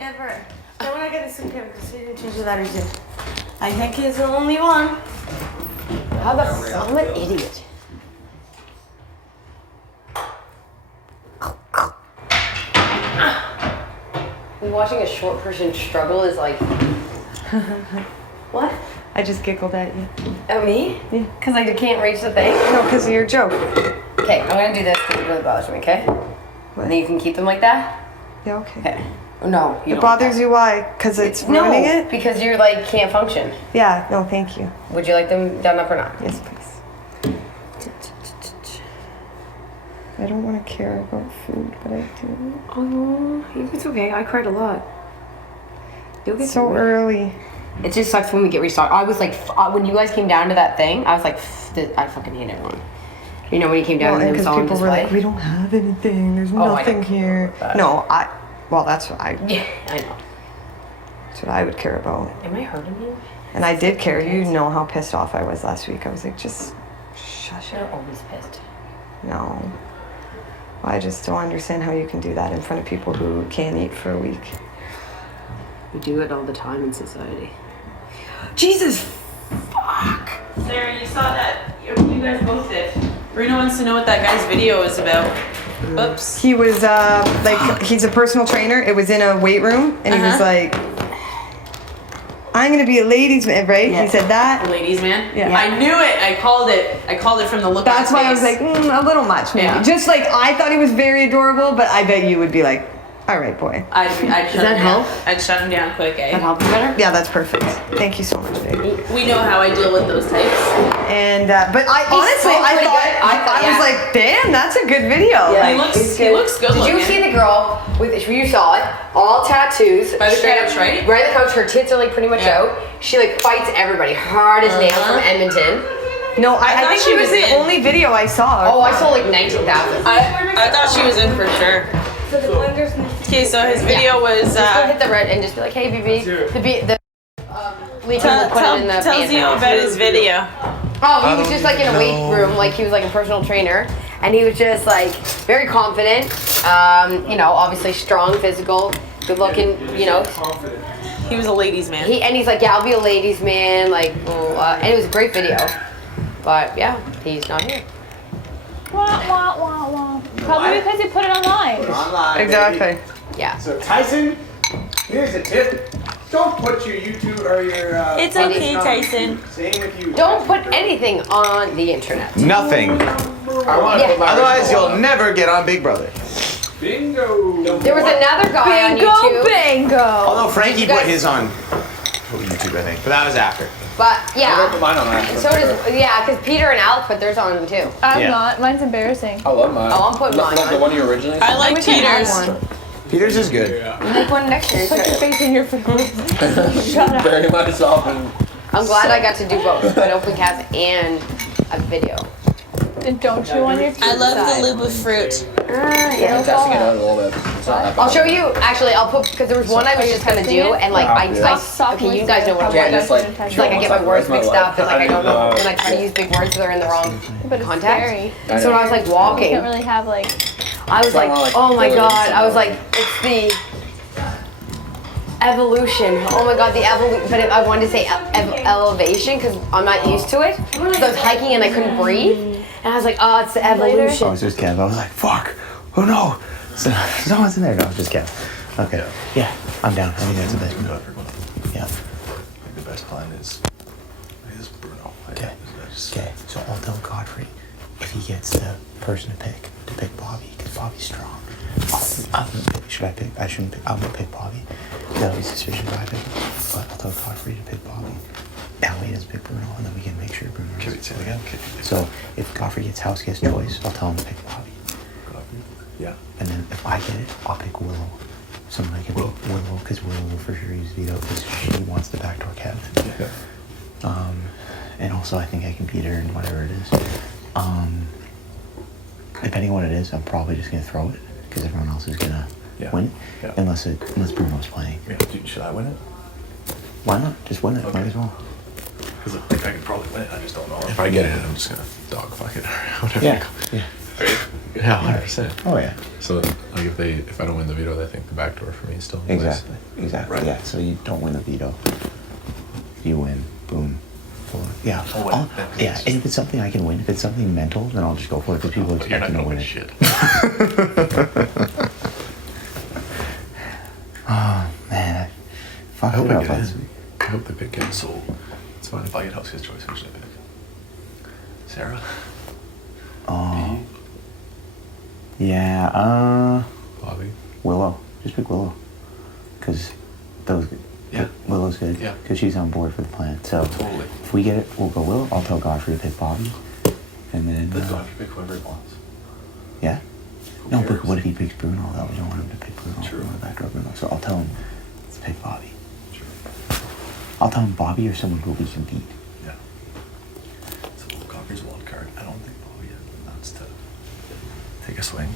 ever. I want to get this in him because he didn't change the letters in. I think he's the only one. How the fuck? I'm an idiot. Watching a short person struggle is like... What? I just giggled at you. At me? Yeah. Because I can't reach the thing? No, because of your joke. Okay, I'm going to do this because it really bothers me, okay? What? And then you can keep them like that? Yeah, okay. Okay. No, you It don't. bothers you why? Because it's ruining No, it? because you're like, can't function. Yeah, no, thank you. Would you like them done up or not? Yes, please. I don't want to care about food, but I do. Oh, it's okay. I cried a lot. You'll get So through it. early. It just sucks when we get restarted. I was like, when you guys came down to that thing, I was like, I fucking hate everyone. You know when you came down and it was all on people were display? like, we don't have anything. There's nothing here. No, well, that's what Yeah, I know. that's what I would care about. Am I hurting you? And I did care. You know how pissed off I was last week. I was like, just shush You're it. always pissed. No. I just don't understand how you can do that in front of people who can't eat for a week. We do it all the time in society. Jesus, fuck. Sarah, you saw that. You guys both did. Bruno wants to know what that guy's video is about. Oops. He was like, he's a personal trainer. It was in a weight room, and he was like, I'm gonna be a ladies' man, right? Yeah. He said that. Ladies, man. Yeah. I knew it. I called it from the look on his That's why I was face. like, a little much, maybe. Yeah. Just like, I thought he was very adorable, but I bet you would be like, all right, boy. I'd shut that him down. help? I'd shut him down quick, That eh? helps better? Yeah, that's perfect. Thank you so much, babe. We know how I deal with those types. And, but I honestly, so I pretty thought, good. I was Yeah. like, damn, that's a good video. Yeah. Like, He looks good Did looking. you see the girl with, you saw it, all tattoos. By the She couch, had- right? Right on the couch, her tits are like pretty much Yeah. out. She like fights everybody, hard as nails from Edmonton. no, I thought think she she was was the in. only video I saw. Oh, I saw like 19,000. I thought she was in for sure. So the blenders. Okay, so his video was Just go hit the red and just be like, hey, BB. The Leaky will put it in the tells you about his video. Oh, he was just like in a weight room, like he was like a personal trainer, and he was just like very confident. You know, obviously strong, physical, good looking. You know, He was a ladies' man. he's like, yeah, I'll be a ladies' man. Like, and it was a great video. But yeah, he's not here. Wah, wah, wah, wah. Probably because you put it online. Online. Exactly. Baby. Yeah. So Tyson, here's a tip. Don't put your YouTube or your. It's okay, okay, Tyson. Same with you. Don't put anything on the internet. Nothing. I want to Yeah. put my Otherwise, original you'll never get on Big Brother. Bingo. There was another guy on YouTube. bingo. Although Frankie You guys- put his on YouTube, I think, but that was after. But I'm yeah. gonna put mine on that. And so does, yeah, because Peter and Alex put theirs on too. I'm Yeah. not. Mine's embarrassing. I love mine. Oh, I'm putting mine Not the on. one you originally. I like wish I had Peter's. one. Peter's is good. Make one next year. Put your face in your food. Shut up. Bury myself in. I'm glad I got to do both, an open cast and a video. And don't chew on your I love side. the lube of fruit. Yeah. Testing it out a little bit. It's not that bad. I'll show you. Actually, I'll put because there was one I was just gonna do, and like okay, you guys know what I'm Yeah, talking just about. like. It's like I get my words mixed up, and like I don't know, Uh, and I try to use big words that are in the wrong But it's context. scary. I So when know. I was like You walking, can't really have like. I was like, oh my god, I was like, it's the evolution. Oh my god, the evolution. But I wanted to say elevation because I'm not used to it. So I was hiking and I couldn't breathe, and I was like, oh, it's the I evolution. was just Kev. I was like, fuck. Oh no. So, someone's in there. No, just Kev. Okay. Yeah, I'm down. I think that's the best move. Yeah. The best plan is Bruno. Okay. Okay. So I'll tell Godfrey if he gets the person to pick Bobby, because Bobby's strong. Should I pick? I shouldn't pick. I'm gonna pick Bobby. That'll be suspicious if I pick him. But I'll tell Godfrey to pick Bobby. That way he doesn't pick Bruno, and then we can make sure Bruno. Can we say it again? So if Godfrey gets house guest choice, I'll tell him to pick Bobby. Yeah. And then if I get it, I'll pick Willow. Someone I can pick Willow, because Willow will for sure use Veto, because she wants the backdoor Kev. Yeah. And also I think I can beat her in whatever it is. Depending on what it is, I'm probably just gonna throw it, because everyone else is gonna win it. Yeah. Unless Bruno's playing. Yeah. Should I win it? Why not? Just win it, might as well. Because I could probably win it. I just don't know. If I get it, I'm just gonna dog fuck it or whatever. Yeah. Yeah. Yeah, 100%. Oh yeah. So like if I don't win the veto, they think the back door for me is still in place. Exactly. Right. Yeah. So you don't win the veto. You win. Boom. Yeah. I'll win. Yeah. And if it's something I can win, if it's something mental, then I'll just go for it because people But you're expect not me to gonna win win it. shit. Oh man, I I fucked hope it I up get last in. week. I hope they pick it. So it's fine if I get House's choice. Who should I pick? Sarah? Oh. B? Yeah. Bobby? Willow. Just pick Willow. Because those. Yeah. Willow's good. Yeah. Because she's on board for the plan. So Totally. if we get it, we'll go Willow. I'll tell Godfrey to pick Bobby. And then. Let Godfrey pick whoever he wants. Yeah. Who No, but cares? what if he picks Bruno though? We don't want him to pick Bruno. True. We want to back up Bruno. So I'll tell him to pick Bobby. Sure. I'll tell him Bobby or someone who we can beat. Yeah. So Godfrey's a wild card. I don't think Bobby wants to take a swing.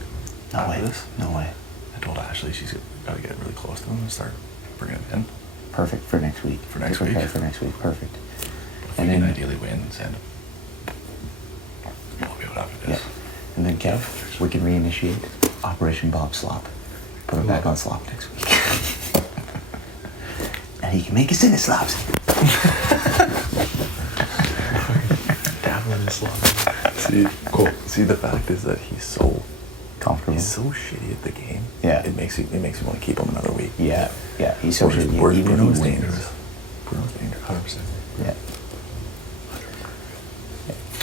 No after way. This. No way. I told Ashley she's got to get really close to him and start bringing him in. Perfect for next week. For next Okay, week? for next week. Perfect. If And we can then ideally win, send him. We'll be out after yeah. this. And then Kev, we can reinitiate Operation Bob Slop. Put him back on Slop next week. And he can make us into slops. Dabbling in slop. See, cool. See, the fact is that he's so Comfortable. shitty at the game. Yeah. It makes me want to keep him another week. Yeah. Yeah. He's so shitty. Whereas Even if Bruno's he wins. dangerous. Bruno's dangerous. 100%. Yeah.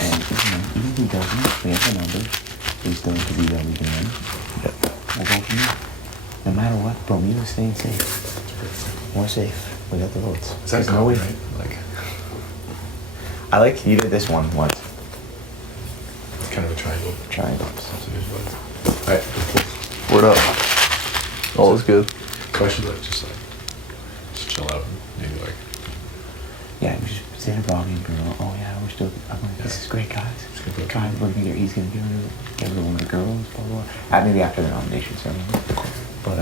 And even if he doesn't, we have the numbers. We still have to be that we can win. Yep. We'll go from there. No matter what, Bermuda's staying safe. More safe. We got the votes. Is that There's no way. right? Like, I like you did this one once. it's kind of a triangle. Triangles. So here's what. Alright, cool. Word up. All is good. So I should just chill out and maybe like. Yeah, we just say to Bobby and Bruno, oh yeah, we're still, I'm like, this is great, guys. It's gonna be okay. Guys, he's gonna give everyone the girls, blah, blah, blah. Maybe after the nomination ceremony. But,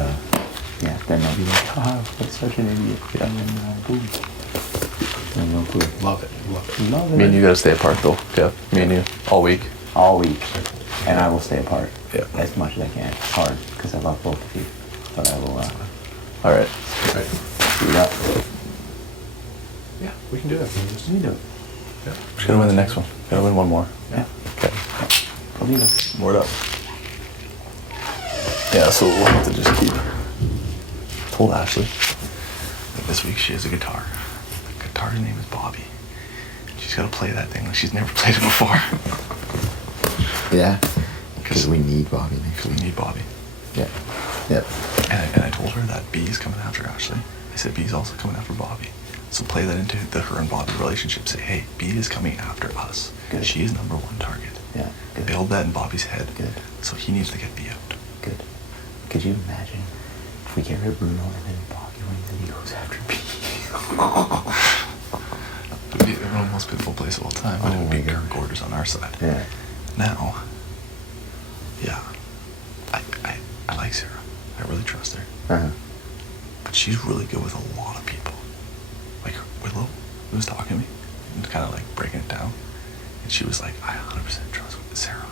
yeah, then they'll be like, oh, that's such an idiot. And then, boom. And no clue. Love it. Love it. Love Me and it. you gotta stay apart though, Kev. Me and you. All week. All week. And I will stay apart. Yeah. As much as I can. It's hard, because I love both of you. But I will, Alright. speed up. Yeah, we can do that. You do it. Yeah. Just gotta win the next one. Gotta win one more. Yeah. Okay. Believe it. Word up. Yeah, so we'll have to just keep. Told Ashley that this week she has a guitar. The guitar's name is Bobby. She's gotta play that thing like she's never played it before. Yeah. Because we need Bobby next Because we week. need Bobby. Yeah. Yep. And I told her that B is coming after Ashley. I said B is also coming after Bobby. So play that into her and Bobby relationship. Say, hey, B is coming after us. Good. She is number one target. Yeah. Good. Build that in Bobby's head. Good. So he needs to get B out. Good. Could you imagine if we get rid of Bruno and then Bobby wins and he goes after B? It would be the most pitiful place of all time, but Oh it would be my Kirk gosh. Orders on our side. Yeah. Now, yeah, I like Sarah. I really trust her. Uh-huh. But she's really good with a lot of people. Like Willow, who was talking to me and kind of like breaking it down. And she was like, I 100% trust Sarah.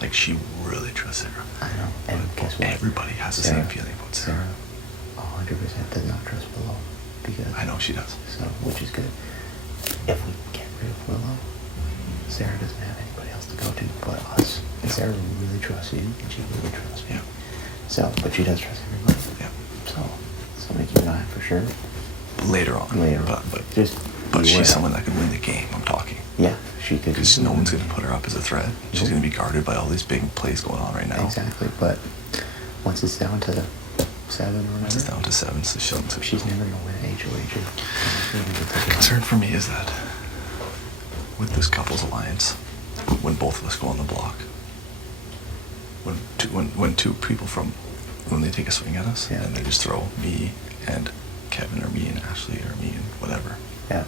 Like she really trusts Sarah. I know. And But guess what? everybody has the same feeling about Sarah. 100% does not trust Willow. Because I know she does. So, which is good. If we get rid of Willow, Sarah doesn't have anybody else to go to but us. And Yeah. Sarah really trusts you, and she really trusts me. Yeah. So, but she does trust everybody. Yeah. So keep an eye for sure. Later on. Later on. But Just but be she's aware. someone that could win the game. I'm talking. Yeah, she could. Because no one's going to put her up as a threat. She's Nope. going to be guarded by all these big plays going on right now. Exactly, but once it's down to 7 or whatever, It's down to 7, so she's never gonna win an HOH. The concern for me is that with this couples alliance, when both of us go on the block, when two people when they take a swing at us, Yeah. and they just throw me and Kevin or me and Ashley or me and whatever, Yeah,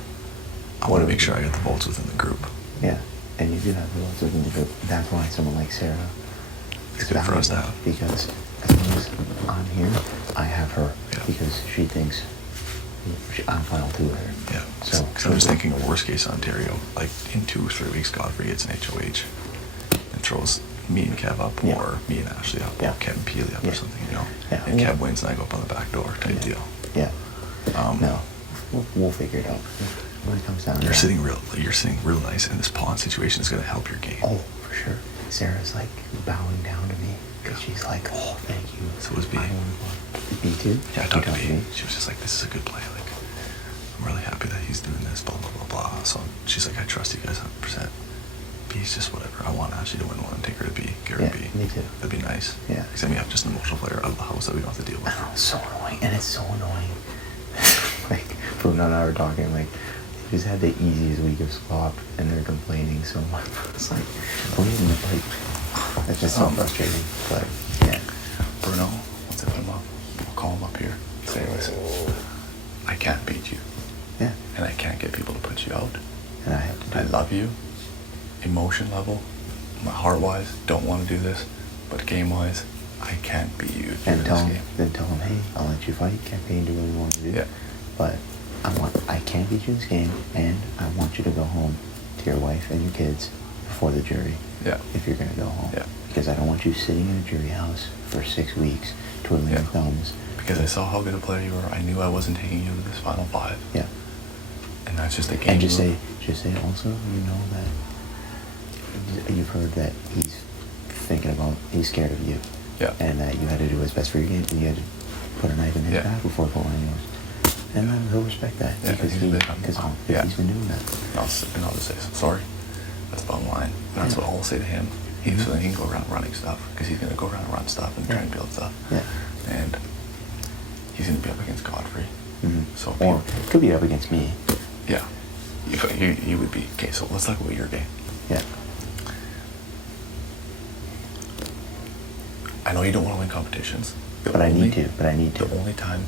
I want to make sure I get the votes within the group. yeah, and you do have the votes within the group. That's why someone like Sarah It's good for us to valuable, have. because as long as I'm here, I have her Yeah. because she thinks I'm final two with her. Yeah. So Because I was thinking a worst case Ontario, like in 2 or 3 weeks, Godfrey gets an HOH and throws me and Kev up, Yeah. or me and Ashley up, Yeah. or Kev and Peely up, Yeah. or something, you know. Yeah. And Yeah. Kev wins, and I go up on the back door type deal. Yeah. No, we'll figure it out when it comes down to You're that. sitting real nice, and this pawn situation is gonna help your game. Oh, for sure. Sarah's like bowing down to me because she's like, oh, thank you. So was B. B too? Yeah, I talked to You B. She was just like, this is a good play. Like, I'm really happy that he's doing this, blah, blah, blah, blah. So she's like, I trust you guys 100%. B's just whatever. I want Ashley to win one and take her to B, get her Yeah, to B. me too. That'd be nice. Yeah. Because then we have just an emotional player out of the house that we don't have to deal I with. know, it's so annoying. And it's so annoying. Like, Bruno and I were talking, like, they just had the easiest week of swap and they're complaining so much. It's like, it's just so frustrating. But, yeah. Bruno, once I put him up, I'll call him up here. Say, listen, I can't beat you. Yeah. And I can't get people to put you out. And I have to do I it. love you. Emotion level, my heart wise, don't want to do this. But game wise, I can't beat you if you're And in tell this him, game. then tell him, hey, I'll let you fight. Campaign, do what you want to do. Yeah. But I can't beat you in this game, and I want you to go home to your wife and your kids before the jury. Yeah. If you're gonna go home. Yeah. Because I don't want you sitting in a jury house for 6 weeks twiddling your Yeah. thumbs. Because I saw how good a player you were. I knew I wasn't taking you to this final 5. Yeah. And that's just a game. And just move. say also, you know that you've heard that he's he's scared of you. Yeah. And that you had to do what's best for your game, and you had to put a knife in his Yeah. back before pulling yours. And then he'll respect that Yeah, because he's he's yeah. been doing that. And I'll just say, sorry. That's the bottom line. And that's what I'll say to him. So then he can go around running stuff, because he's going to go around and run stuff and try and build stuff. Yeah. And he's going to be up against Godfrey. Mm-hmm. So Or could be up against me. yeah. You would be. Okay, so let's talk about your game. Yeah. I know you don't want to win competitions. But I need to. The only time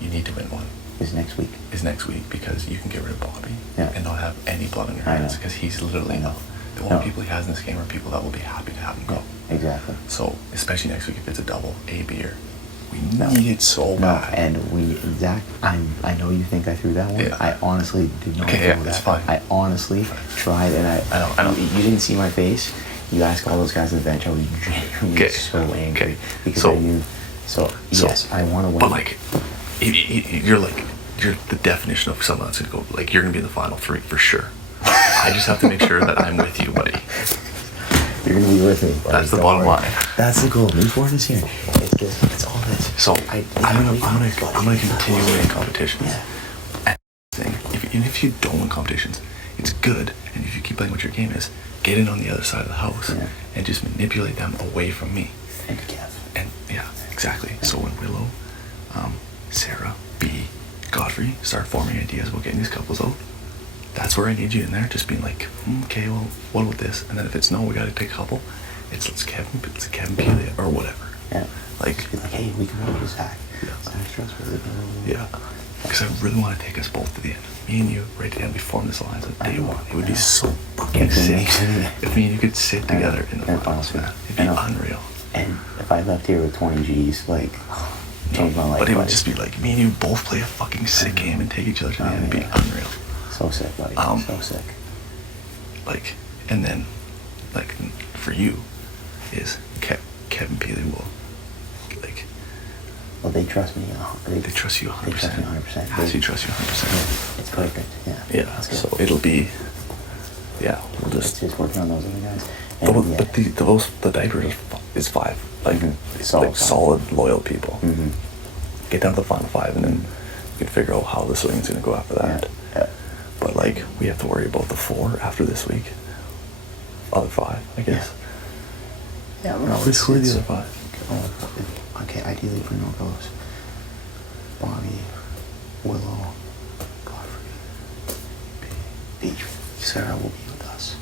you need to win one Is next week. is next week, because you can get rid of Bobby Yeah. and not have any blood on your I hands, know. because he's literally I know. the only No. people he has in this game are people that will be happy to have him go. Yeah, exactly. So especially next week if it's a double A beer, we No. need it so No, bad. and Zach, I know you think I threw that one. Yeah. I honestly did not Okay, throw yeah, that. it's fine. I honestly tried, and I know. You didn't see my face. You asked all those guys on the bench. I was genuinely Okay, so angry okay. because So- I knew. So yes, I want to win. But like, you're the definition of someone that's gonna go, like, you're gonna be in the final 3 for sure. I just have to make sure that I'm with you, buddy. You're gonna be with me. buddy, That's the don't bottom worry. line. That's the goal. Move forward this year. It's all this. So I'm gonna continue winning competitions. Yeah. And thing, even if you don't win competitions, it's good. And if you keep playing what your game is, get in on the other side of the house Yeah. and just manipulate them away from me. And Kev. And yeah, exactly. So when Willow, Sarah, B, Godfrey start forming ideas about getting these couples out, that's where I need you in there, just being like, okay, well, what about this? And then if it's no, we got to pick a couple. It's Kevin Peely or whatever. Yeah. Like, Be like, hey, we can work with Zach. Yeah. Zach's trustworthy. yeah. Because I really want to take us both to the end. Me and you, right down, we form this alliance on day 1. It would be so fucking It's sick. amazing. If me and you could sit I know. together in the And finals, honestly, man, it'd be I know. unreal. And if I left here with 20 G's, like, change my life. But it would buddy. just be like, me and you both play a fucking sick game and take each other to the end. It'd be yeah. unreal. So sick, buddy. So sick. Like, and then, like, for you, is Kevin Peely will, like, Well, they trust me. they trust you 100%. They trust me 100%. Has you trust you 100%. Yeah, it's perfect. Yeah. Yeah, That's good. so it'll be, yeah, we'll It's just, just working on those other guys. And but the diapers is 5. Like, it's Solid like 5. solid, loyal people. Mm-hmm. Get down to the final 5, and then we can figure out how the swing's gonna go after that. Yeah. But like, we have to worry about the 4 after this week. Other 5, I guess. Yeah, well, Who are the other 5? Okay, ideally Bruno goes. Bobby, Willow, Godfrey, B. Sarah will be with us.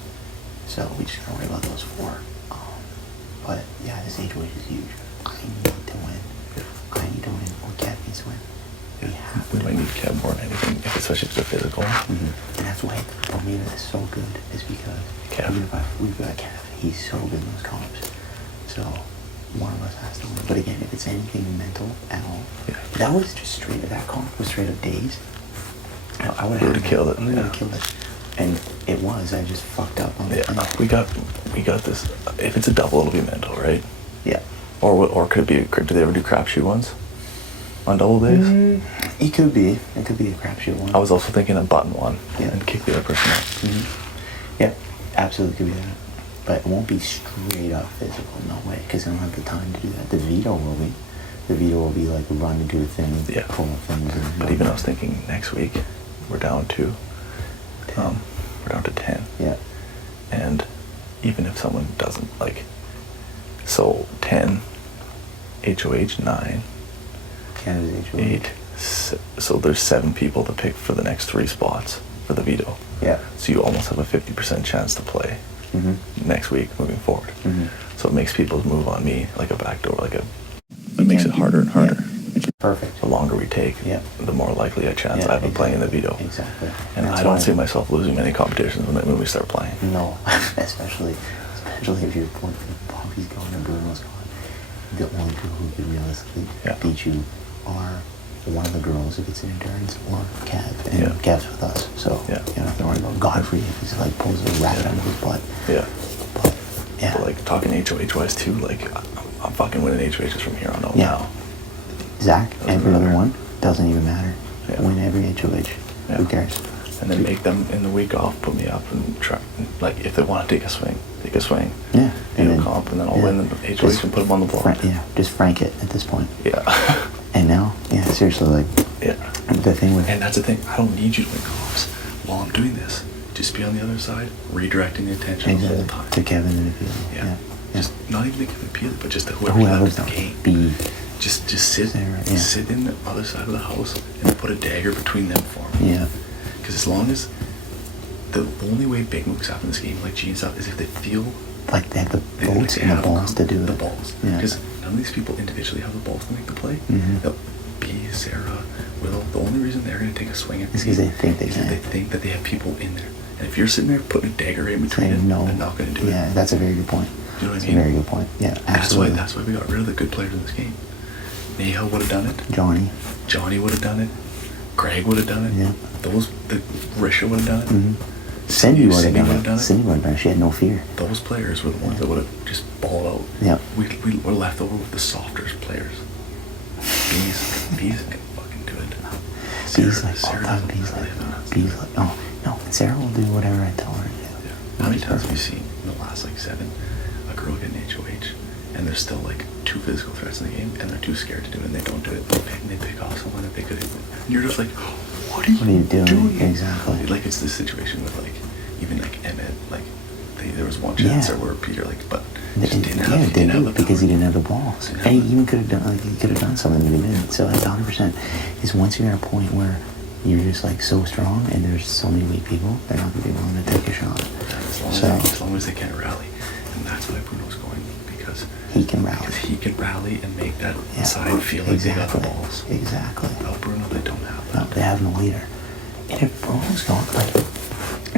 So we just gotta worry about those 4. But yeah, this age weight is huge. I need to win. Or Kev needs to win. We might need Kev more than anything, especially if it's a physical. Mm-hmm. And that's why Omega is so good, is because Kev. even if we've got Kev, he's so good in those comps. So one of us has to win. But again, if it's anything mental at all, Yeah. that was just straight. That comp was straight up days. I would We would've killed it, We would have yeah. killed it. And it was. I just fucked up on the thing. we got this. If it's a double, it'll be mental, right? Yeah. Or could it be? Do they ever do crapshoot ones on double days? It could be. It could be a crapshoot one. I was also thinking a button one Yeah. and kick the other person out. Yeah, absolutely could be that. But it won't be straight up physical, no way, because I don't have the time to do that. The veto will be. The veto will be like run and do a thing, Yeah. pull a thing. But even I was thinking next week, we're down to 10. Yeah. And even if someone doesn't like, so 10, HOH 9, Canada's HOH. 8. So there's 7 people to pick for the next 3 spots for the veto. Yeah. So you almost have a 50% chance to play next week moving forward. So it makes people move on me like a backdoor, it makes it harder and harder. Perfect. The longer we take, the more likely a chance I have of playing in the veto. Exactly. And That's I don't why- see myself losing many competitions when we start playing. No, especially if you're point Bobby's gone and Bruno's gone. The only girl who could realistically beat you are one of the girls if it's in endurance or Kev, and Kev's with us, so you don't have to worry about Godfrey if he's like pulls a rabbit out of his butt. Yeah. But yeah. But like talking HOH wise too, like I'm fucking winning HOHs from here on out now. Zach, Doesn't every other matter. one doesn't even matter. Win every HOH. Who cares? And then make them in the week off, put me up and try, like if they want to take a swing, take a swing. Yeah. And then comp, and then I'll win the HOH and put them on the block. Just frank it at this point. Yeah. And now, seriously, like, the thing with... And that's the thing, I don't need you to win comps while I'm doing this. Just be on the other side, redirecting the attention the whole time. To Kevin and Appeal. Yeah. Just not even to Kevin Appeal, but just to whoever's left in the game. Just sit in the other side of the house and put a dagger between them for me. Yeah. Because as long as the only way big moves happen in this game, like G and stuff, is if they feel like they have the bolts and the balls to do it. The balls. Because none of these people individually have the balls to make the play. They'll be Sarah, Willow. The only reason they're going to take a swing at is because they think they can. They think that they have people in there. And if you're sitting there putting a dagger in between them, they're not going to do it. Yeah, that's a very good point. You know what I mean? That's a very good point. Yeah, absolutely. That's why we got rid of the good players in this game. Neha would have done it. Johnny would have done it. Greg would have done it. Yeah. Risha would have done it. Cindy would have done it. Cindy would have done it. She had no fear. Those players were the ones that would have just balled out. Yeah. We were left over with the softer players. Bees can fucking do it. Bees like all time. Bees like, oh no, Sarah will do whatever I tell her to do. Yeah. How many times have you seen in the last 7 a girl get an HOH and there's still 2 physical threats in the game and they're too scared to do it and they don't do it. They pick off someone that they could hit. And you're just like, what are you doing? Exactly. It's this situation with even Emmett, there was one chance there where Peter but just didn't have the because he didn't have the balls. And he even could have done something that he didn't. So 100% is once you're at a point where you're just so strong and there's so many weak people, they're not gonna be willing to take a shot. As long as they can't rally. And that's why Bruno's going, because he can rally. Because he can rally and make that side feel like they got the balls. Exactly. Without Bruno, they don't have that. No, they have no leader. And if Bruno's gone,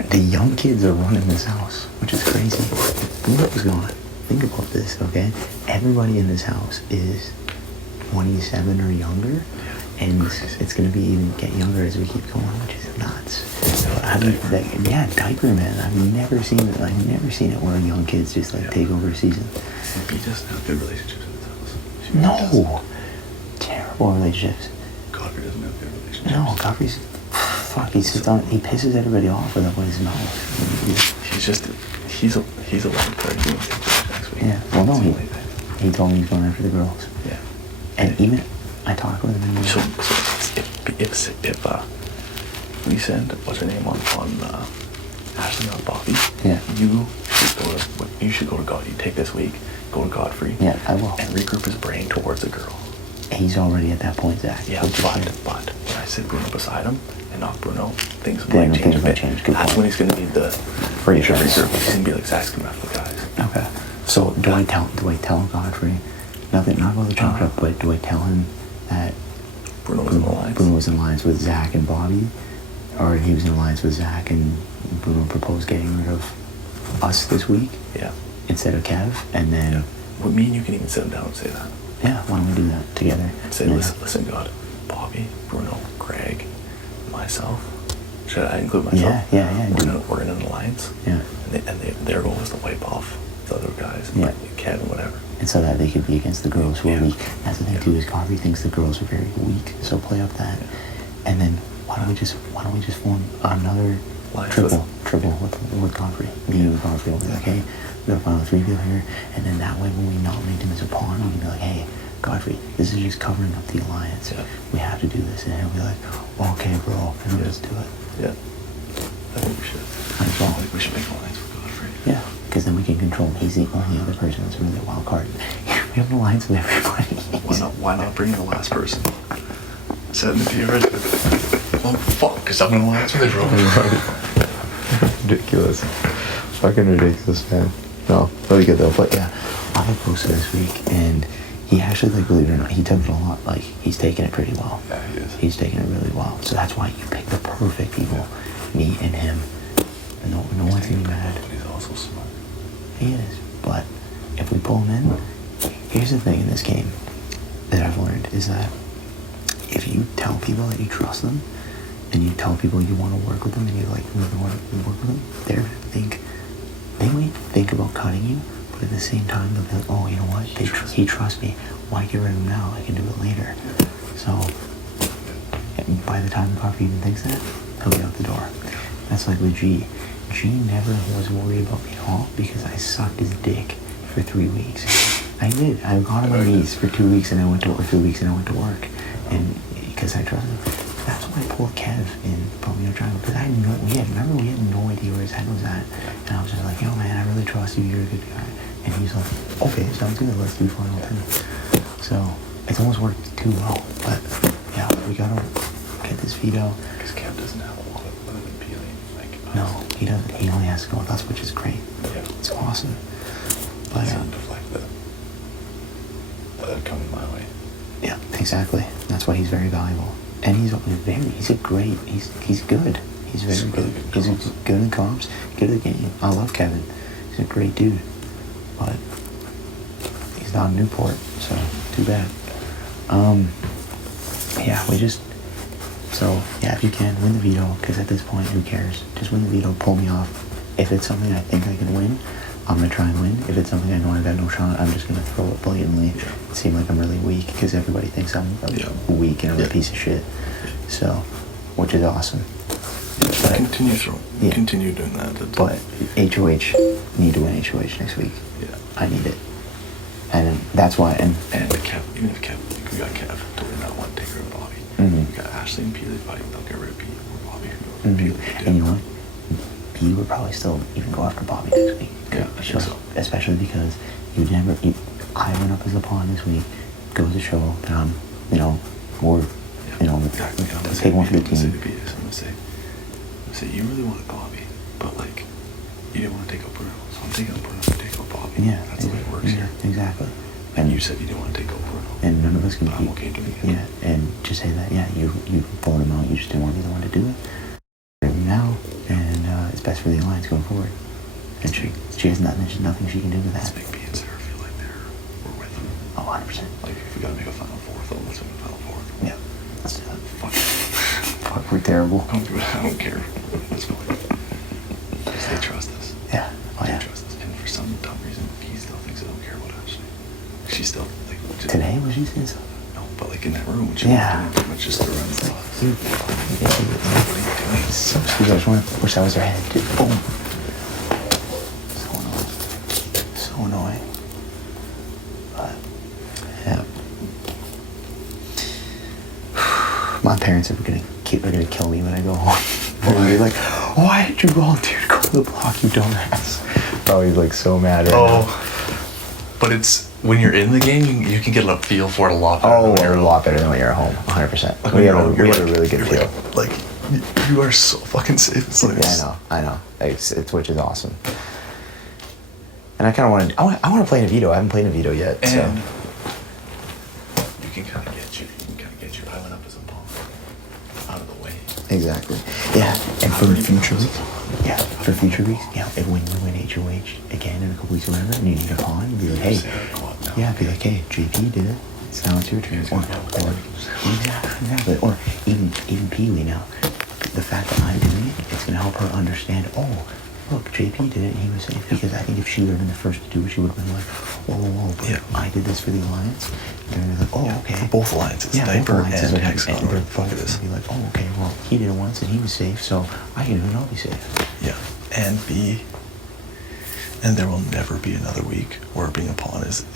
the young kids are running this house, which is crazy. If Bruno's gone, think about this, okay? Everybody in this house is 27 or younger, and it's going to be even get younger as we keep going, which is nuts. Diaper man. I've never seen it. I've never seen it where young kids just take over a season. And B doesn't have good relationships in his house. No, terrible relationships. Godfrey doesn't have good relationships. No, Godfrey's he pisses everybody off with his mouth. He's a wild card. He wants to play next week. Yeah. Well, no, he told me he's going after the girls. Yeah. And even I talked with him. So if we send what's her name on Ashley on Bobby, you should go to God. You take this week, go to Godfrey. Yeah, I will. And regroup his brain towards the girl. He's already at that point, Zach. Yeah, but when I sit Bruno beside him and knock Bruno, things might change a bit. That's when he's going to be the regroup. He's going to be like Zach's going to have the guys. Okay. So do I tell Godfrey? Not about the chop shop, but do I tell him that Bruno was in alliance with Zach and Bobby, or he was in alliance with Zach and Bruno proposed getting rid of us this week? Yeah. Instead of Kev, and then. Well, me and you can even sit him down and say that. Yeah, why don't we do that together? Say, listen, God, Bobby, Bruno, Greg, myself, Should I include myself? Yeah. We're in an alliance. Yeah. Their goal is to wipe off the other guys. Yeah. Like Kevin, whatever. And so that they could be against the girls who are weak. That's the thing too, is Godfrey thinks the girls are very weak. So play up that. And then why don't we just form another triple with Godfrey. Me and Godfrey will be like, hey, we're gonna find a 3 deal here, and then that way when we nominate him as a pawn, we can be like, hey, Godfrey, this is just covering up the alliance. Yeah. We have to do this, and he'll be like, okay, bro, and we'll just do it. Yeah. I think we should. Might as well. I think we should make an alliance with Godfrey. Yeah, because then we can control him. He's the only other person that's really a wild card. We have an alliance with everybody. Why not bring in the last person? Send it to you right. Oh fuck, because I'm in an alliance with everyone. Ridiculous. Fucking ridiculous, man. No, really good though. But yeah, I have posted this week, and he actually, like, believe it or not, he took it a lot. Like, he's taking it pretty well. Yeah, he is. He's taking it really well. So that's why you pick the perfect people. Me and him. No one's gonna be mad. But he's also smart. He is. But if we pull him in, here's the thing in this game that I've learned is that if you tell people that you trust them, and you tell people you want to work with them, and you like really want to work with them, they might think about cutting you, but at the same time they'll be like, oh, you know what? He trusts me. Why get rid of him now? I can do it later. So by the time Godfrey even thinks that, he'll be out the door. That's like with G. G never was worried about me at all because I sucked his dick for 3 weeks. I did. I got on my knees for 2 weeks and I went to work. 3 weeks and I went to work, and because I trusted him. That's why I pulled Kev in Bermuda Triangle, because I had we had no idea where his head was at, and I was just like, yo man, I really trust you, you're a good guy, and he's like, okay, sounds good, let's do final two. So it's almost worked too well, but yeah, we gotta get this veto. Because Kev doesn't have a lot of women appealing. No, he doesn't. He only has to go with us, which is great. Yeah. It's awesome. But sound of like the coming my way. yeah, exactly. That's why he's very valuable. And he's good. He's good. He's very good. He's good in comps, good at the game. I love Kevin. He's a great dude. But he's not in Newport, so too bad. Yeah, if you can, win the veto, because at this point, who cares? Just win the veto, pull me off. If it's something I think I can win, I'm going to try and win. If it's something I know I've got no shot, I'm just going to throw it blatantly. It seem like I'm really weak, because everybody thinks I'm weak and I'm a piece of shit. So, which is awesome. But, Continue doing that. But HOH, need to win HOH next week. Yeah. I need it. And that's why, and Kev, even if we got Kev, do we not want to take rid of Bobby? Mm-hmm. We got Ashley and Peely fighting, they'll get rid of Pete or Bobby. Mm-hmm. And you know what? P would probably still even go after Bobby next week. Yeah, I think so. Especially because I went up as a pawn this week. Goes to show that let's take one for the team. I'm gonna say, you really wanted Bobby, but like, you didn't want to take out Bruno, so I'm taking out Bruno to take out Bobby. Yeah, that's the way it works here. Exactly. And you said you didn't want to take out Bruno. And none of us can but I'm okay doing it. Yeah, and just say that, you pulled him out, you just didn't want to be the one to do it. Now, and it's best for the alliance going forward. And she has nothing, there's nothing she can do with that. Let's make P and Sarah feel like we're with them. Oh, 100%. Like, if we gotta make a final fourth, let's make a final fourth. Yeah, let's do it. Fuck. Fuck, we're terrible. I don't care. Let's go. Because they trust us. Yeah. Oh, yeah. They trust us. And for some dumb reason, P still thinks I don't care about Ashley. She's still, like... Today, was she saying something? No, but like in that room, when she Yeah. pretty much just around the block. Dude, so stupid. I just wish that was her head, dude. Boom. So annoying. So annoying. But, yeah. My parents are gonna kill me when I go home. They're gonna be like, why did you volunteer to go to the block, you dumbass? Probably like so mad right now. But it's... When you're in the game, you can get a feel for it a lot better. Oh, a lot better than when you're at home, 100%. Like We have a really good feel. Like, you are so fucking safe. It's like, Yeah, I know. It's which is awesome. And I kind of want to play in a veto. I haven't played in a veto yet, so. And you can kind of get your island up as a pawn out of the way. Exactly. Yeah, and for future weeks. Yeah, for future weeks. Yeah, if when you win HOH again in a couple weeks or whatever, and you need a pawn, you'd be like, hey, be like, hey, JP did it. So now it's your turn. Or exactly. Or even Pee-wee now. the fact that I'm doing it, it's gonna help her understand. Oh, look, JP did it and he was safe. Because I think if she would have been the first to do it, she would have been like, whoa, but I did this for the alliance. And they're like, oh, okay. For both alliances, Yeah, diaper both alliances, and like, Hexagon. and they're Fuck it is. be like, oh, okay, well, he did it once and he was safe, so I can do it and I'll be safe. Yeah, and and there will never be another week where being a pawn is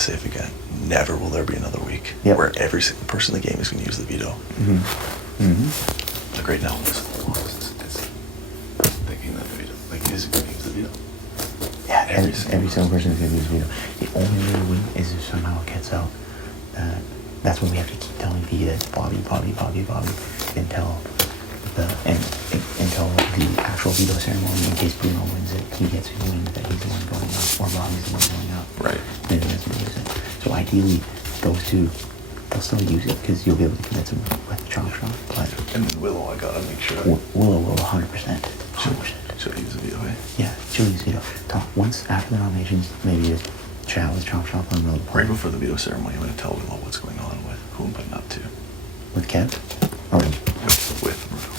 safe again. Never will there be another week where every single person in the game is going to use the veto. Like right now, it's thinking that the veto, like is going to use the veto. Yeah, every single person is going to use veto. The only way to win is if somehow it gets out. That's when we have to keep telling V that Bobby until the actual veto ceremony, in case Bruno wins it, he gets to win that he's the one going up, or Bobby's the one going up. Right. Then he doesn't use it. So ideally, those two, they'll still use it because you'll be able to convince them with chop shot. But And then Willow, I gotta make sure. Willow will 100%. 100%. Should I use the veto? Yeah, she'll use veto. Once after the nominations, maybe just chat with chop shop on Willow. Right before the veto ceremony, I'm gonna tell Willow what's going on with who I'm putting up to. With Kev? Or With Bruno.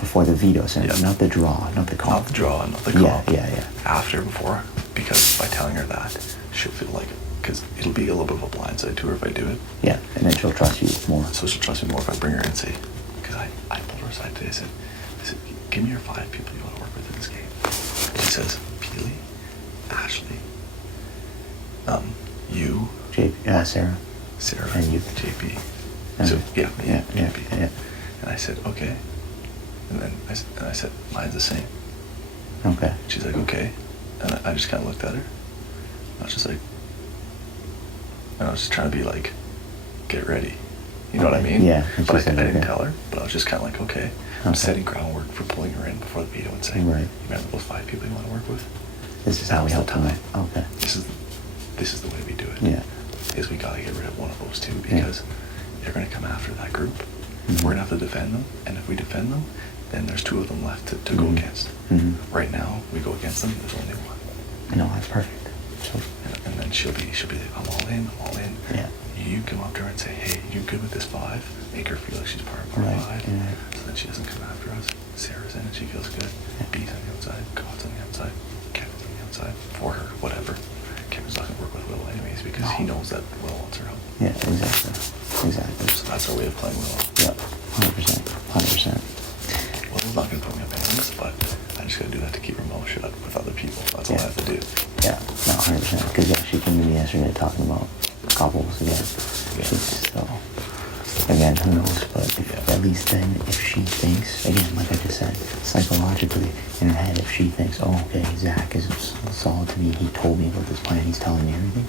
before the veto ceremony, not the draw, not the call. Not the draw, not the call. Yeah. Before, because by telling her that, she'll feel like it. Because it'll be a little bit of a blindside to her if I do it. Yeah, and then she'll trust you more. So she'll trust me more if I bring her in and say, because I pulled her aside today, I said, give me your 5 people you want to work with in this game. She says, Peely, Ashley, you, Sarah, Sarah, and you. JP. And So yeah, JP. Yeah. And I said, okay. And then I said, mine's the same. Okay. She's like, okay. And I just kind of looked at her. I was just like, and I was just trying to be like, get ready. You know what I mean? Yeah. But I didn't tell her. But I was just kind of like, okay. I'm setting groundwork for pulling her in before the veto and saying, right. You remember those 5 people you want to work with? This is how we help them. Okay. This is the way we do it. Yeah. Is we gotta get rid of one of those 2 because they're gonna come after that group. We're gonna have to defend them, and if we defend them, then there's 2 of them left to go against. Right now, we go against them. There's only 1. No, that's perfect. So, and then she'll be like, I'm all in. Yeah. You come up to her and say, hey, you good with this 5? Make her feel like she's part of our 5. Yeah. So then she doesn't come after us. Sarah's in and she feels good. B's on the outside. God's on the outside. Kevin's on the outside. For her, whatever. Kevin's not gonna work with Willow anyways because he knows that Willow wants her help. Yeah, exactly. So that's our way of playing Willow. Yep. 100%. Willow's not gonna put me up anyways, but I just gotta do that to keep her mouth shut with other people. That's all I have to do. Yeah, no, 100%. Because she came to me yesterday talking about couples again. So, again, who knows? But at least then, if she thinks, again, like I just said, psychologically, in her head, if she thinks, oh, okay, Zach is solid to me, he told me about this plan, he's telling me everything,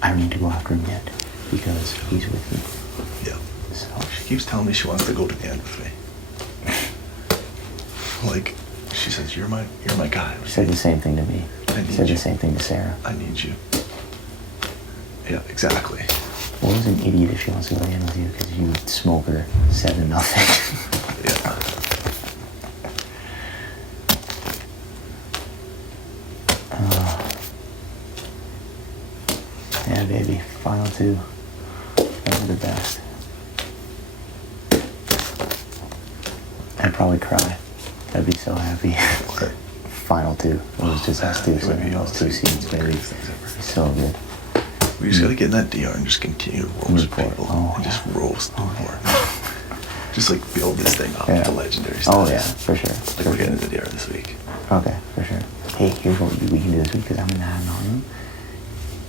I don't need to go after him yet because he's with me. Yeah. So she keeps telling me she wants to go to the end with me. Like, she says, you're my guy. She said the same thing to me. Said the same thing to Sarah. I need you. Yeah, exactly. What was an idiot if she wants to go in with you because you smoker said nothing. Yeah. Yeah, baby. Final 2. Those are the best. I'd probably cry. I'd be so happy. Final 2. It was just us 2. So those 2 scenes, baby. So good. We just gotta get in that DR and just continue to roast people. And just roast them more. Just like build this thing up to legendary status. Oh yeah, for sure. Like we're getting into the DR this week. Okay, for sure. Hey, here's what we can do this week because I'm in Manhattan.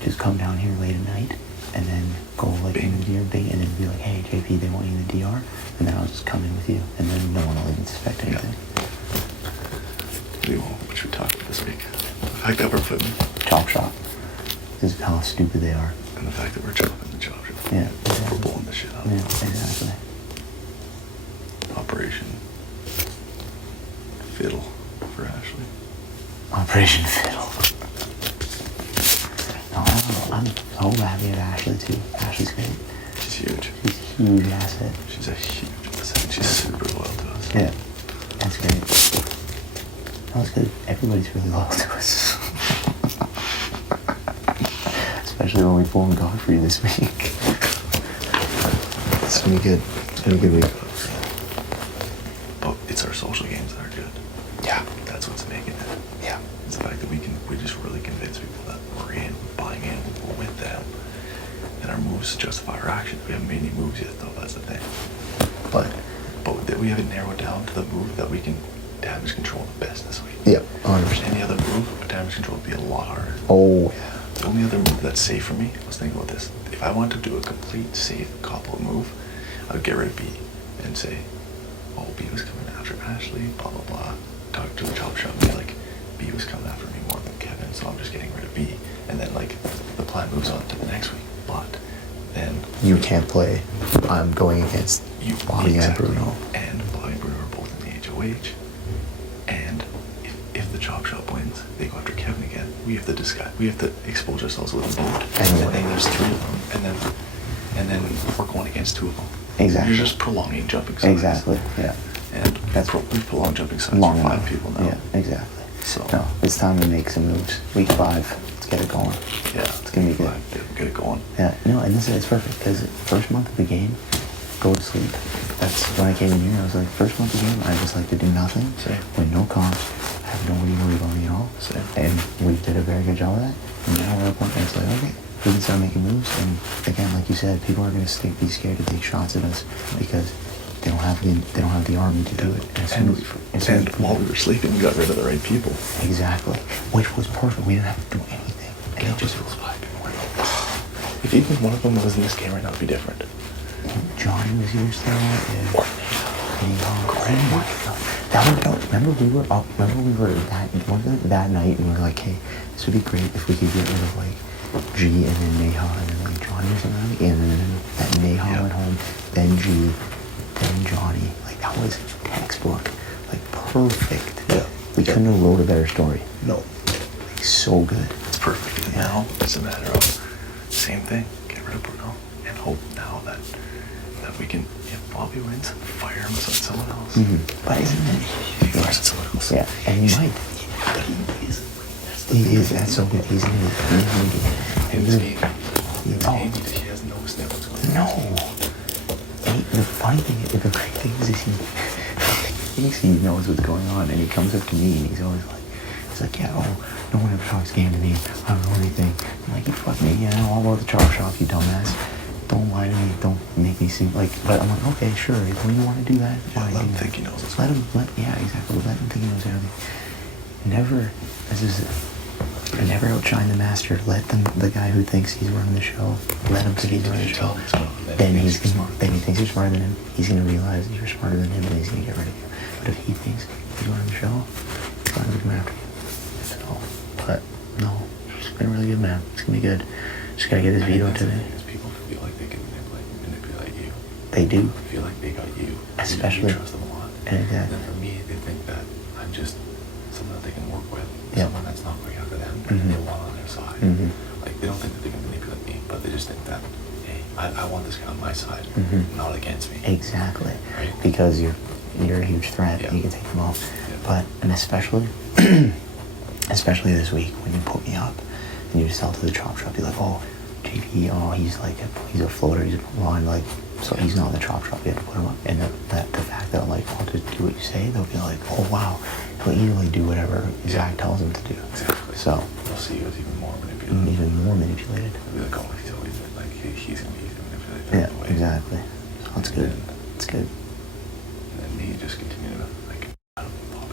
Just come down here late at night and then go like in the DR, bing, and then be like, hey, JP, they want you in the DR, and then I'll just come in with you, and then no one will even suspect anything. We won't. What should we talk about this week? The fact that we're putting chop shop. This is how stupid they are. And the fact that we're chopping the chop shop. Yeah. Exactly. We're pulling this shit up. Yeah, exactly. Operation Fiddle for Ashley. Operation Fiddle. No, I'm so happy with Ashley too. Ashley's great. She's huge. She's a huge asset. She's a huge asset. She's super loyal to us. Yeah, that's great. That's good. Everybody's really loyal to us. Especially when we pull in Godfrey this week. It's gonna be good. It's gonna be a good week. It's our social games that are good. Yeah. That's what's making it. Yeah. It's the fact that we just really convince people that we're in, buying in, we're with them, and our moves justify our actions. We haven't made any moves yet, though. That's the thing. But that we haven't narrowed down to the move that we can damage control the best this week. yeah, 100%. Any other move, damage control would be a lot harder. Oh yeah. The only other move that's safe for me, I was thinking about this. If I wanted to do a complete safe couple move, I would get rid of B and say, oh, B was coming after Ashley, blah, blah, blah. Talk to the chop shop and be like, B was coming after me more than Kevin, so I'm just getting rid of B. And then, like, the plan moves on to the next week. But then... You can't play. I'm going against Bobby and Bruno. And Bobby and Bruno are both in the HOH. And if the chop shop wins, they go after Kevin again. We have to expose ourselves with a boat. And then there's 3 of them. And then we're going against 2 of them. Exactly. You're just prolonging jumping sides. Exactly. Yeah. And we've prolonged jumping sides Long for 5 enough. people now. Yeah. Exactly. So no, it's time to make some moves. Week 5. Let's get it going. Yeah, It's gonna be good. Get it going. Yeah. No, and this is perfect because first month of the game, go to sleep. That's when I came in here. I was like, first month of the game, I just like to do nothing. Same. Win no comps. Have nobody worry about me at all. Same. And we did a very good job of that. And now we're at a point where it's like, okay, we can start making moves. And again, like you said, people are gonna be scared to take shots at us because they don't have the army to do it. And while we were sleeping, we got rid of the right people. Exactly, which was perfect. We didn't have to do anything. And it just was 5 people. If even one of them was in this game right now, it'd be different. Johnny was here still. And remember we were up. Remember we were that night, and we were like, hey, this would be great if we could get rid of like G and then Neha and then like Johnny was around, and then that Neha went home, then G, then Johnny. Like that was textbook, like perfect. Yeah. We couldn't have wrote a better story. No. Like so good. It's perfect. And now it's a matter of same thing. Get rid of Bruno and hope now that we can, if Bobby wins, fire him on someone else. Mm-hmm. But isn't it? He fires at someone else. Yeah, and he might. But He is. That's so good. He's an idiot. And He has no sniffles going on. No. And the funny thing, the great thing is he thinks he knows what's going on, and he comes up to me, and he's always like, yeah, no one ever talks game to me. I don't know anything. I'm like, you fuck me. Yeah, I know all about the chop shop, you dumbass. Don't lie to me. Don't make me seem like. But I'm like, okay, sure. If you want to do that, Yeah, let him think he knows what's going on. Yeah, exactly. Let him think he knows everything. Never outshine the master. Let the guy who thinks he's running the show, let him think he's running the show. Then he thinks you're smarter than him. He's gonna realize you're smarter than him, and he's gonna get rid of you. But if he thinks he's running the show, he's gonna come after you. So, but no, it's been really good, man. It's gonna be good. Just gotta get his veto today. People feel like they can manipulate you. They do. Feel like they got you. Especially. You trust them a lot. Exactly. And then for me, they think that I'm just someone that they can work with. Yeah. Someone that's not going after them. Mm-hmm. And they want on their side. Mm-hmm. Like they don't think that they can manipulate me, but they just think that, hey, I want this guy on my side, Mm-hmm. not against me. Exactly. Right? Because you're a huge threat. Yeah. You can take them all. Yeah. But and especially this week when you put me up and you sell to the chop shop, you're like, oh, JP, he's a floater, he's a line, like, so he's not in the chop shop. You have to put him up. And the fact that I'm like, I'll just do what you say, they'll be like, oh wow, he'll easily do whatever Zach tells him to do. Exactly. So they'll see you as even more manipulated. even more manipulated. They'll be like, oh, he's always been like he's gonna be manipulated. Yeah, that way. exactly. So it's good. It's good. And then me just continue to like, I don't know,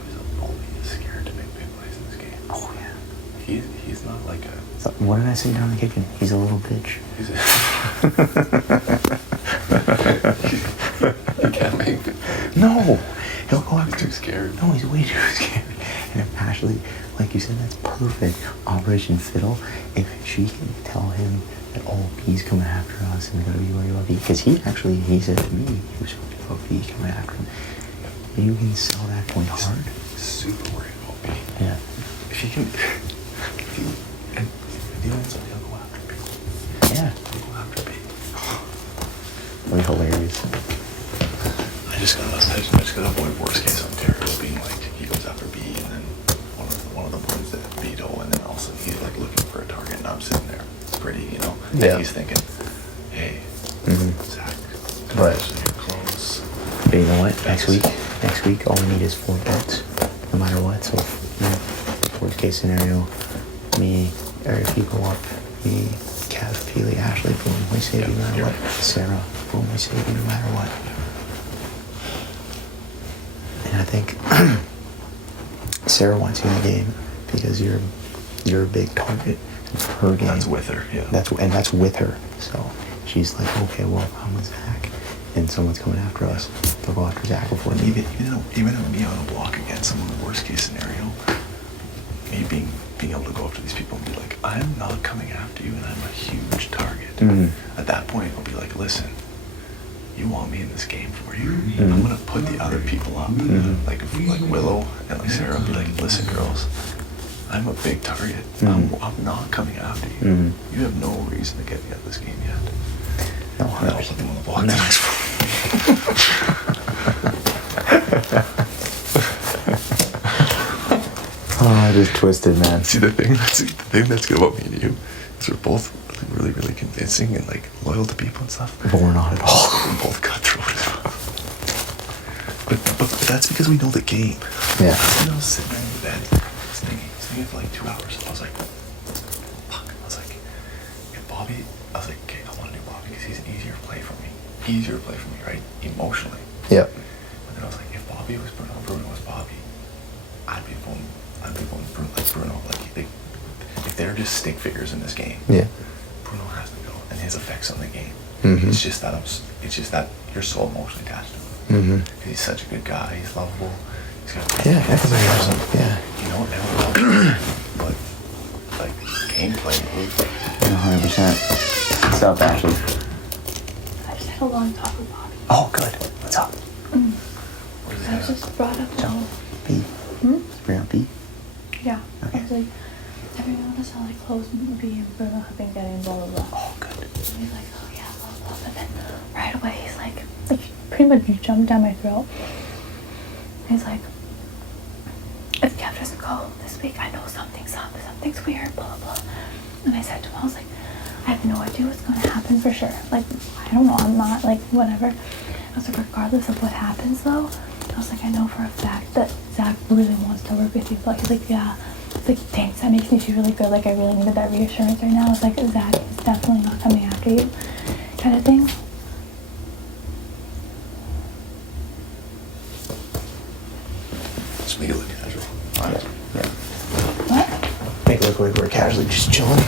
Bobby's scared to make big plays in this game. Oh yeah. He's not like a. So, what did I say down the kitchen? He's a little bitch. He's a he can't make. No, he'll go He's after. too scared. No, he's way too scared. And if Ashley, like you said, that's perfect. Operation Fiddle. If she can tell him that B's coming after us and we gotta be worried about B, because he said to me he was worried about B coming after him. You can sell that point hard. Super worried about B. Yeah. If he can, if he ends up, he'll go after B. Yeah. He'll go after B. That'd be hilarious. I just gotta avoid worst case scenario being like he goes after B and then one of them wins the veto and then also he's like looking for a target and I'm sitting there. It's pretty, you know. Yeah. And he's thinking, hey, Mm-hmm. Zach, But- you're close. But you know what? Next week, next week, all we need is 4 bets, no matter what. So, worst case scenario, me, or if you go up, me, Kev, Peely, Ashley, boom, we save you no matter what. Sarah, boom, we save you no matter what. And I think Sarah wants you in the game because you're a big target. It's her game. That's with her, yeah. That's with her. So she's like, okay, well, if I'm with Zach and someone's coming after us, they'll go after Zach before me. Even me on a block against someone, the worst case scenario, me being able to go after these people and be like, I'm not coming after you and I'm a huge target. At that point, I'll be like, listen, you want me in this game for you? I'm gonna put the other people up. Like Willow and like Sarah, I'll be like, listen, girls, I'm a big target. I'm not coming after you. You have no reason to get me out of this game yet. No, And I'll put them on the block the next Oh, I just twisted, man. See, the thing that's good about me and you is we're both really, really convincing and like loyal to people and stuff. But we're not at all. We're both cutthroat as well. But that's because we know the game. Yeah. You know, sitting there in the bed, thinking for like 2 hours. I was like, fuck. I was like, if Bobby, I was like, okay, I want to do Bobby because he's an easier play for me. Easier play for me, right? Emotionally. Yep. But then I was like, if Bobby was Bruno, Bruno was Bobby, I'd be going Bruno, like Bruno. Like, if they're just stick figures in this game, Yeah. Bruno has to go, and his effects on the game. Mhm. It's just that you're so emotionally attached to him. Because he's such a good guy. He's lovable. He's got Yeah, heck of a person. Yeah. you know, but like gameplay, 100%. What's up, Ashley? I just had a long talk with Bobby. Oh, good. What's up? where's I was just brought up the whole. B. Bring up B. Yeah. Okay. I was like, have you noticed how like close B and Bruno have been getting, blah blah blah. Oh, good. And he's like, oh yeah, blah blah. But then right away he's like pretty much jumped down my throat. He's like, if Kev doesn't go this week, I know something's up, something's weird, blah blah. And I said to him, I was like, I have no idea what's gonna happen for sure. Like, I don't know, I'm not like whatever. I was like, regardless of what happens though, I was like, I know for a fact that Zach really wants to work with you. Like, he's like, yeah. It's like, thanks, that makes me feel really good. Like, I really needed that reassurance right now. It's like, Zach is definitely not coming after you, kind of thing. just make it look casual. Yeah. What? Make it look like we're casually just chilling.